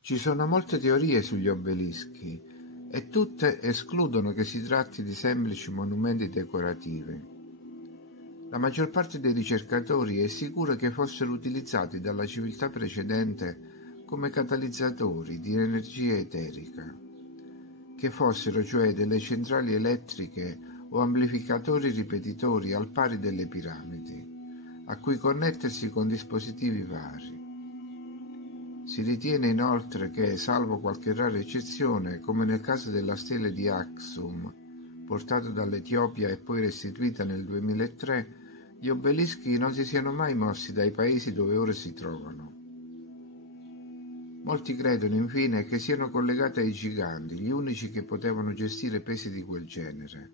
Ci sono molte teorie sugli obelischi e tutte escludono che si tratti di semplici monumenti decorativi. La maggior parte dei ricercatori è sicura che fossero utilizzati dalla civiltà precedente come catalizzatori di energia eterica, che fossero cioè delle centrali elettriche o amplificatori ripetitori al pari delle piramidi, a cui connettersi con dispositivi vari. Si ritiene inoltre che, salvo qualche rara eccezione, come nel caso della stela di Aksum, portata dall'Etiopia e poi restituita nel 2003, gli obelischi non si siano mai mossi dai paesi dove ora si trovano. Molti credono infine che siano collegati ai giganti, gli unici che potevano gestire pesi di quel genere,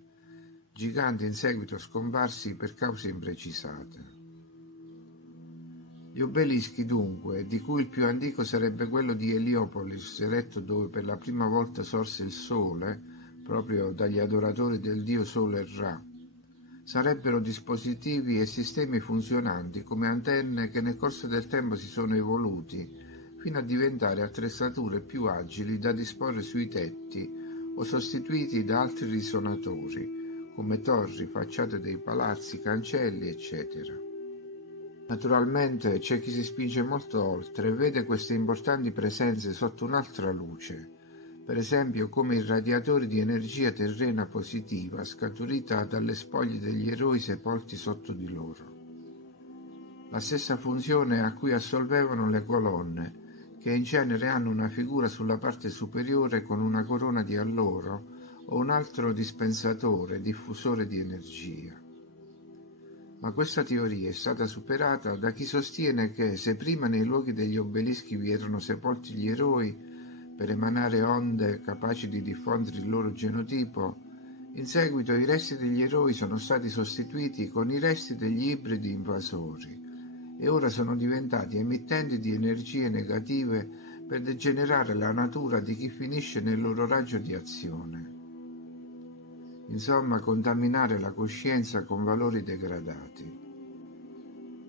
giganti in seguito scomparsi per cause imprecisate. Gli obelischi dunque, di cui il più antico sarebbe quello di Eliopolis, eretto dove per la prima volta sorse il sole, proprio dagli adoratori del dio Sole Ra, sarebbero dispositivi e sistemi funzionanti come antenne che nel corso del tempo si sono evoluti fino a diventare attrezzature più agili da disporre sui tetti o sostituiti da altri risonatori, come torri, facciate dei palazzi, cancelli, eccetera. Naturalmente c'è chi si spinge molto oltre e vede queste importanti presenze sotto un'altra luce, per esempio come irradiatori di energia terrena positiva scaturita dalle spoglie degli eroi sepolti sotto di loro. La stessa funzione a cui assolvevano le colonne, che in genere hanno una figura sulla parte superiore con una corona di alloro o un altro dispensatore, diffusore di energia. Ma questa teoria è stata superata da chi sostiene che se prima nei luoghi degli obelischi vi erano sepolti gli eroi per emanare onde capaci di diffondere il loro genotipo, in seguito i resti degli eroi sono stati sostituiti con i resti degli ibridi invasori e ora sono diventati emittenti di energie negative per degenerare la natura di chi finisce nel loro raggio di azione. Insomma, contaminare la coscienza con valori degradati.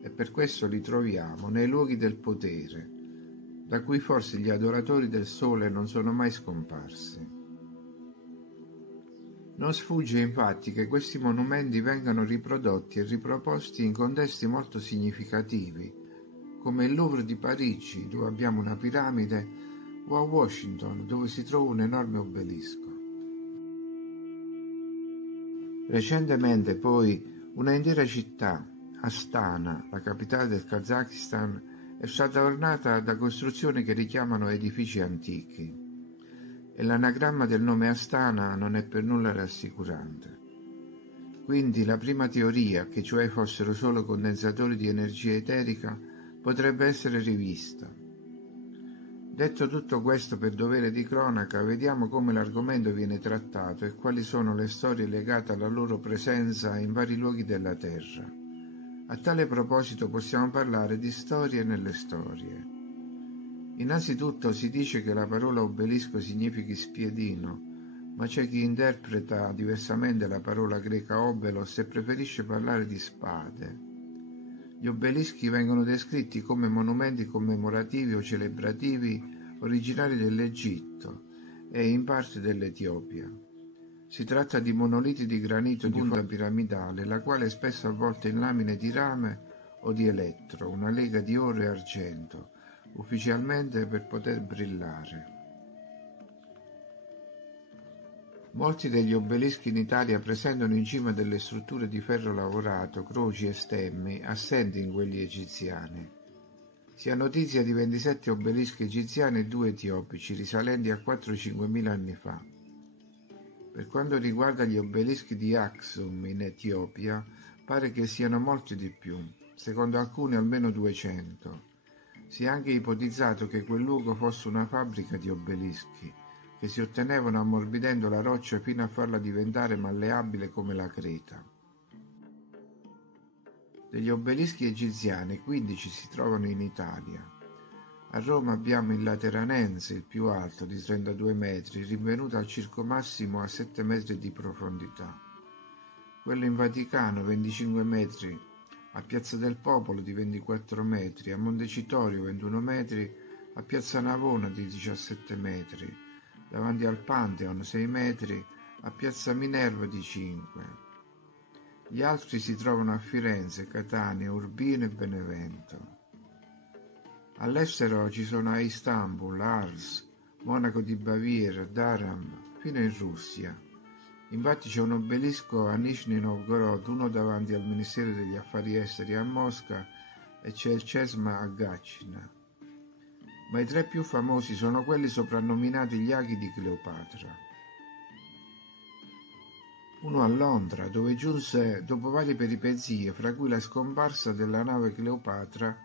E per questo li troviamo nei luoghi del potere, da cui forse gli adoratori del sole non sono mai scomparsi. Non sfugge infatti che questi monumenti vengano riprodotti e riproposti in contesti molto significativi, come il Louvre di Parigi, dove abbiamo una piramide, o a Washington, dove si trova un enorme obelisco. Recentemente poi una intera città, Astana, la capitale del Kazakistan, è stata ornata da costruzioni che richiamano edifici antichi. E l'anagramma del nome Astana non è per nulla rassicurante. Quindi la prima teoria, che cioè fossero solo condensatori di energia eterica, potrebbe essere rivista. Detto tutto questo per dovere di cronaca, vediamo come l'argomento viene trattato e quali sono le storie legate alla loro presenza in vari luoghi della Terra. A tale proposito possiamo parlare di storie nelle storie. Innanzitutto si dice che la parola obelisco significhi spiedino, ma c'è chi interpreta diversamente la parola greca obelos e preferisce parlare di spade. Gli obelischi vengono descritti come monumenti commemorativi o celebrativi originari dell'Egitto e in parte dell'Etiopia. Si tratta di monoliti di granito di punta piramidale, la quale è spesso avvolta in lamine di rame o di elettro, una lega di oro e argento, ufficialmente per poter brillare. Molti degli obelischi in Italia presentano in cima delle strutture di ferro lavorato, croci e stemmi, assenti in quelli egiziani. Si ha notizia di 27 obelischi egiziani e 2 etiopici, risalenti a 4-5 mila anni fa. Per quanto riguarda gli obelischi di Aksum in Etiopia, pare che siano molti di più, secondo alcuni almeno 200. Si è anche ipotizzato che quel luogo fosse una fabbrica di obelischi, che si ottenevano ammorbidendo la roccia fino a farla diventare malleabile come la creta. Degli obelischi egiziani 15 si trovano in Italia. A Roma abbiamo il Lateranense, il più alto, di 32 metri, rinvenuto al circo massimo a 7 metri di profondità. Quello in Vaticano, 25 metri, a Piazza del Popolo di 24 metri, a Montecitorio 21 metri a Piazza Navona di 17 metri, davanti al Pantheon 6 metri, a Piazza Minerva di 5. Gli altri si trovano a Firenze, Catania, Urbino e Benevento. All'estero ci sono a Istanbul, Ars, Monaco di Baviera, Durham, fino in Russia. Infatti c'è un obelisco a Nizhny Novgorod, uno davanti al Ministero degli Affari Esteri a Mosca e c'è il CESMA a Gatchina. Ma i tre più famosi sono quelli soprannominati gli aghi di Cleopatra. Uno a Londra, dove giunse dopo varie peripezie, fra cui la scomparsa della nave Cleopatra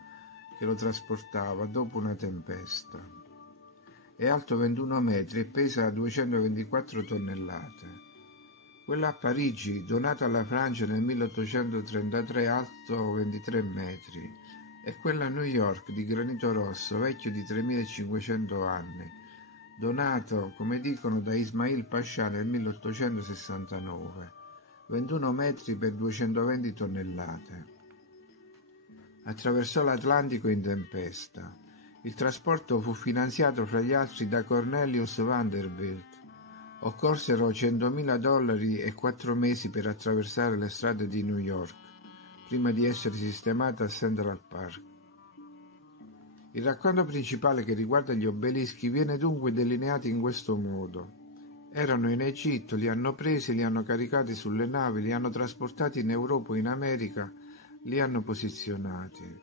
che lo trasportava dopo una tempesta. È alto 21 metri e pesa 224 tonnellate. Quella a Parigi, donata alla Francia nel 1833, alto 23 metri, e quella a New York di granito rosso, vecchio di 3500 anni, donato, come dicono, da Ismail Pascià nel 1869, 21 metri per 220 tonnellate. Attraversò l'Atlantico in tempesta. Il trasporto fu finanziato fra gli altri da Cornelius Vanderbilt. Occorsero $100.000 e 4 mesi per attraversare le strade di New York, prima di essere sistemata a Central Park. Il racconto principale che riguarda gli obelischi viene dunque delineato in questo modo. Erano in Egitto, li hanno presi, li hanno caricati sulle navi, li hanno trasportati in Europa o in America, li hanno posizionati.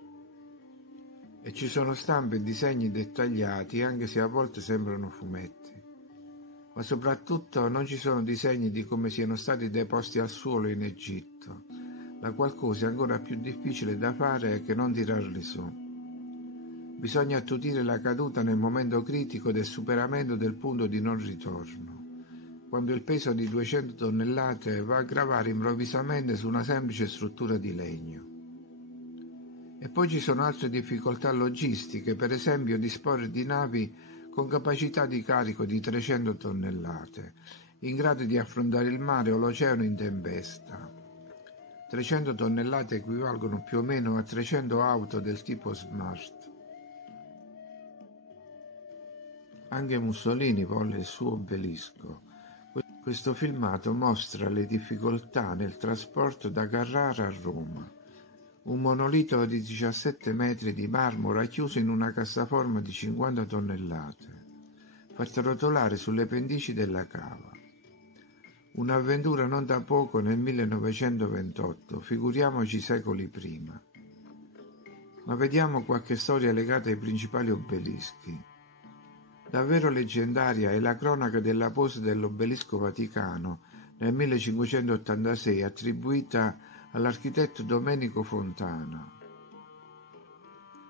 E ci sono stampe e disegni dettagliati, anche se a volte sembrano fumetti. Ma soprattutto non ci sono disegni di come siano stati deposti al suolo in Egitto, la qual cosa è ancora più difficile da fare che non tirarli su. Bisogna attutire la caduta nel momento critico del superamento del punto di non ritorno, quando il peso di 200 tonnellate va a gravare improvvisamente su una semplice struttura di legno. E poi ci sono altre difficoltà logistiche, per esempio disporre di navi con capacità di carico di 300 tonnellate, in grado di affrontare il mare o l'oceano in tempesta. 300 tonnellate equivalgono più o meno a 300 auto del tipo Smart. Anche Mussolini volle il suo obelisco. Questo filmato mostra le difficoltà nel trasporto da Carrara a Roma. Un monolito di 17 metri di marmo racchiuso in una cassaforma di 50 tonnellate, fatta rotolare sulle pendici della cava. Un'avventura non da poco nel 1928, figuriamoci secoli prima. Ma vediamo qualche storia legata ai principali obelischi. Davvero leggendaria è la cronaca della pose dell'Obelisco Vaticano nel 1586, attribuita all'architetto Domenico Fontana.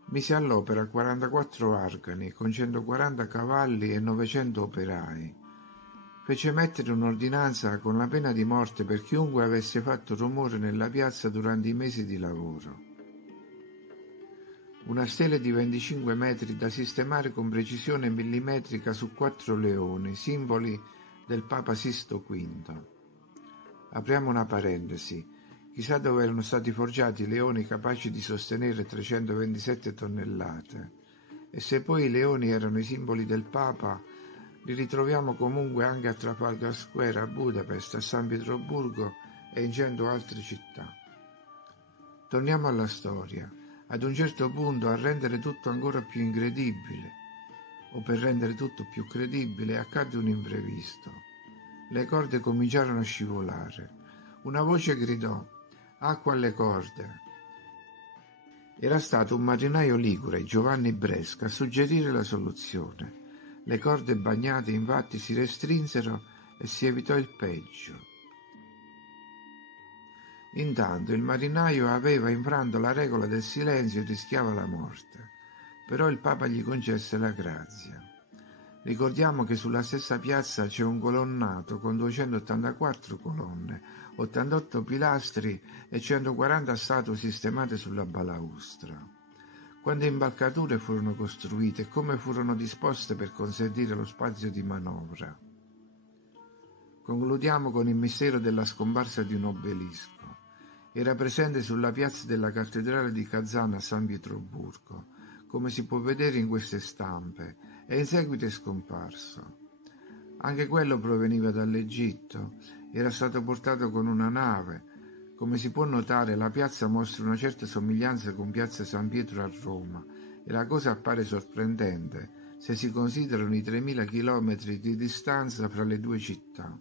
Mise all'opera 44 argani con 140 cavalli e 900 operai. Fece mettere un'ordinanza con la pena di morte per chiunque avesse fatto rumore nella piazza durante i mesi di lavoro. Una stele di 25 metri da sistemare con precisione millimetrica su 4 leoni, simboli del Papa Sisto V. Apriamo una parentesi. Chissà dove erano stati forgiati leoni capaci di sostenere 327 tonnellate. E se poi i leoni erano i simboli del Papa, li ritroviamo comunque anche a Trafalgar Square, a Budapest, a San Pietroburgo e in 100 altre città. Torniamo alla storia. Ad un certo punto, a rendere tutto ancora più incredibile, o per rendere tutto più credibile, accadde un imprevisto. Le corde cominciarono a scivolare. Una voce gridò: "Acqua alle corde!" Era stato un marinaio ligure, Giovanni Bresca, a suggerire la soluzione. Le corde bagnate infatti si restrinsero e si evitò il peggio. Intanto il marinaio aveva infranto la regola del silenzio e rischiava la morte, però il Papa gli concesse la grazia. Ricordiamo che sulla stessa piazza c'è un colonnato con 284 colonne, 88 pilastri e 140 statue sistemate sulla balaustra. Quante imbalcature furono costruite e come furono disposte per consentire lo spazio di manovra. Concludiamo con il mistero della scomparsa di un obelisco. Era presente sulla piazza della cattedrale di Kazan a San Pietroburgo, come si può vedere in queste stampe, e in seguito è scomparso. Anche quello proveniva dall'Egitto, era stato portato con una nave. Come si può notare, la piazza mostra una certa somiglianza con piazza San Pietro a Roma, e la cosa appare sorprendente se si considerano i 3.000 chilometri di distanza fra le due città.